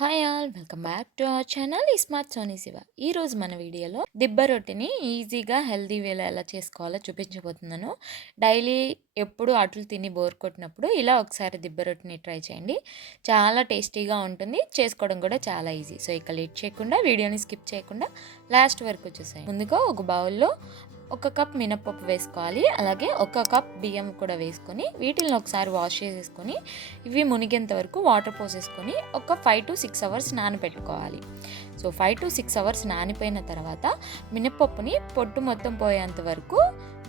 Hi all welcome back to our channel Smart Soni Shiva. ఈరోజు మన వీడియోలో దిబ్బ రొట్టెని ఈజీగా హెల్తీ వేలో ఎలా చేసుకోవాలో చూపించబోతున్నాను. డైలీ ఎప్పుడు అట్లు తిని బోర్ కొట్టినప్పుడు ఇలా ఒకసారి దిబ్బ రొట్టెని ట్రై చేయండి. చాలా టేస్టీగా ఉంటుంది, చేసుకోవడం కూడా చాలా ఈజీ. సో ఇక లేట్ చేయకుండా వీడియోని స్కిప్ చేయకుండా లాస్ట్ వరకు చూసేయండి. ముందుగా ఒక బౌల్లో 1 కప్ మినపప్పు వేసుకోవాలి. అలాగే 1 కప్ బియ్యం కూడా వేసుకొని వీటిని ఒకసారి వాష్ చేసేసుకొని ఇవి మునిగేంత వరకు వాటర్ పోసేసుకొని ఒక 5 to 6 అవర్స్ నానబెట్టుకోవాలి. సో 5 to 6 అవర్స్ నానిపోయిన తర్వాత మినపప్పుని పొట్టు మొత్తం పోయేంత వరకు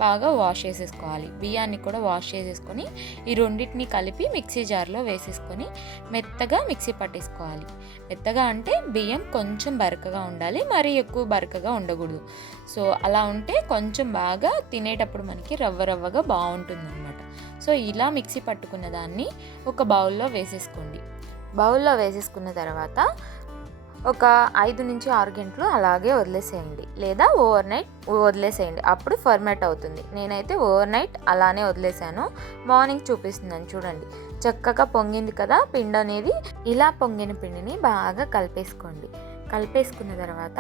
బాగా వాష్ చేసేసుకోవాలి. బియ్యాన్ని కూడా వాష్ చేసేసుకొని ఈ రెండింటిని కలిపి మిక్సీ జార్లో వేసేసుకొని మెత్తగా మిక్సీ పట్టేసుకోవాలి. మెత్తగా అంటే బియ్యం కొంచెం బరకగా ఉండాలి, మరీ ఎక్కువ బరకగా ఉండకూడదు. సో అలా ఉంటే కొంచెం బాగా తినేటప్పుడు మనకి రవ్వ రవ్వగా బాగుంటుంది అనమాట. సో ఇలా మిక్సీ పట్టుకున్న దాన్ని ఒక బౌల్లో వేసేసుకోండి. బౌల్లో వేసేసుకున్న తర్వాత ఒక 5 నుంచి 6 గంటలు అలాగే వదిలేసేయండి, లేదా ఓవర్ నైట్ వదిలేసేయండి. అప్పుడు ఫర్మేట్ అవుతుంది. నేనైతే ఓవర్ నైట్ అలానే వదిలేసాను. మార్నింగ్ చూపిస్తున్నాను చూడండి. చక్కగా పొంగింది కదా పిండి అనేది. ఇలా పొంగిన పిండిని బాగా కలిపేసుకోండి. కలిపేసుకున్న తర్వాత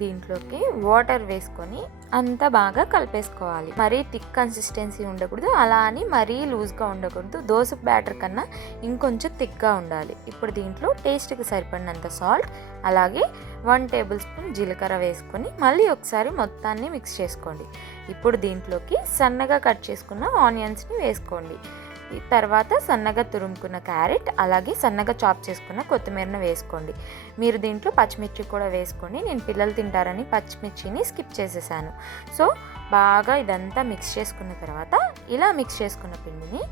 దీంట్లోకి వాటర్ వేసుకొని అంతా బాగా కలిపేసుకోవాలి. మరీ థిక్ కన్సిస్టెన్సీ ఉండకూడదు, అలా అని మరీ లూజ్గా ఉండకూడదు. దోశ బ్యాటర్ కన్నా ఇంకొంచెం థిక్గా ఉండాలి. ఇప్పుడు దీంట్లో టేస్ట్కి సరిపడినంత సాల్ట్, అలాగే 1 టేబుల్ స్పూన్ జీలకర్ర వేసుకొని మళ్ళీ ఒకసారి మొత్తాన్ని మిక్స్ చేసుకోండి. ఇప్పుడు దీంట్లోకి సన్నగా కట్ చేసుకున్న ఆనియన్స్ని వేసుకోండి. తర్వాత సన్నగా తురుముకున్న క్యారెట్, అలాగే సన్నగా చాప్ చేసుకున్న కొత్తిమీరను వేసుకోండి. మీరు దీంట్లో పచ్చిమిర్చి కూడా వేసుకోండి. నేను పిల్లలు తింటారని పచ్చిమిర్చిని స్కిప్ చేసేసాను. సో బాగా ఇదంతా మిక్స్ చేసుకున్న తర్వాత ఇలా మిక్స్ చేసుకున్న పిండిని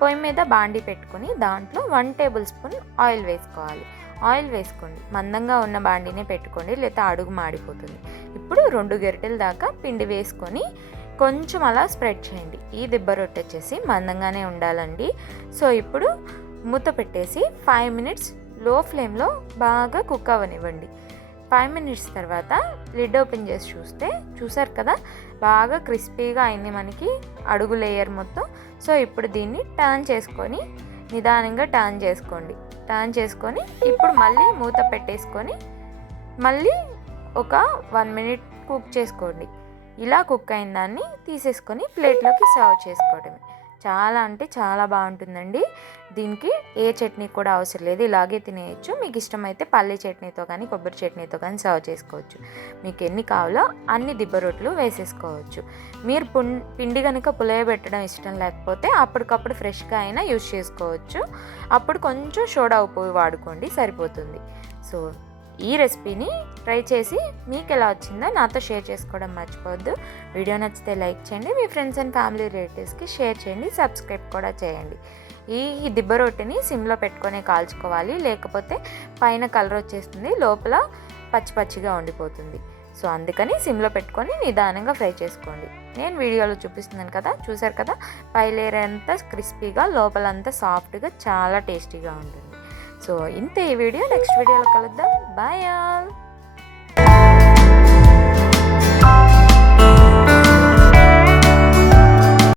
పొయ్యి మీద బాండి పెట్టుకొని దాంట్లో 1 టేబుల్ స్పూన్ ఆయిల్ వేసుకోవాలి. ఆయిల్ వేసుకోండి. మందంగా ఉన్న బాండినే పెట్టుకోండి, లేదా అడుగు మాడిపోతుంది. ఇప్పుడు 2 గరిటెల దాకా పిండి వేసుకొని కొంచెం అలా స్ప్రెడ్ చేయండి. ఈ దిబ్బ రొట్టె వచ్చేసి మందంగానే ఉండాలండి. సో ఇప్పుడు మూత పెట్టేసి 5 మినిట్స్ లో ఫ్లేమ్లో బాగా కుక్ అవ్వనివ్వండి. 5 మినిట్స్ తర్వాత లిడ్ ఓపెన్ చేసి చూసారు కదా, బాగా క్రిస్పీగా అయింది మనకి అడుగు లేయర్ మొత్తం. సో ఇప్పుడు దీన్ని టర్న్ చేసుకొని నిదానంగా టర్న్ చేసుకోండి. టర్న్ చేసుకొని ఇప్పుడు మళ్ళీ మూత పెట్టేసుకొని మళ్ళీ ఒక 1 మినిట్ కుక్ చేసుకోండి. ఇలా కుక్ అయిన దాన్ని తీసేసుకొని ప్లేట్లోకి సర్వ్ చేసుకోవడమే. చాలా అంటే చాలా బాగుంటుందండి. దీనికి ఏ చట్నీ కూడా అవసరం లేదు, ఇలాగే తినేయచ్చు. మీకు ఇష్టమైతే పల్లి చట్నీతో కానీ కొబ్బరి చట్నీతో కానీ సర్వ్ చేసుకోవచ్చు. మీకు ఎన్ని కావాలో అన్ని దిబ్బ రొట్టెలు వేసేసుకోవచ్చు. మీరు పిండి కనుక పులియబెట్టడం ఇష్టం లేకపోతే అప్పటికప్పుడు ఫ్రెష్గా అయినా యూజ్ చేసుకోవచ్చు. అప్పుడు కొంచెం సోడా ఉప్పు వాడుకోండి, సరిపోతుంది. సో ఈ రెసిపీని ట్రై చేసి మీకు ఎలా వచ్చిందో నాతో షేర్ చేసుకోవడం మర్చిపోవద్దు. వీడియో నచ్చితే లైక్ చేయండి, మీ ఫ్రెండ్స్ అండ్ ఫ్యామిలీ రిలేటివ్స్కి షేర్ చేయండి, సబ్స్క్రైబ్ కూడా చేయండి. ఈ దిబ్బ రొట్టెని సిమ్లో పెట్టుకొని కాల్చుకోవాలి, లేకపోతే పైన కలర్ వచ్చేస్తుంది, లోపల పచ్చి పచ్చిగా ఉండిపోతుంది. సో అందుకని సిమ్లో పెట్టుకొని నిదానంగా ఫ్రై చేసుకోండి. నేను వీడియోలో చూపిస్తున్నాను కదా, చూసారు కదా, పై లేయర్ అంతా క్రిస్పీగా, లోపలంతా సాఫ్ట్గా, చాలా టేస్టీగా ఉంటుంది. సో ఇంతే ఈ వీడియో. నెక్స్ట్ వీడియోలో కలుద్దాం. Bye all.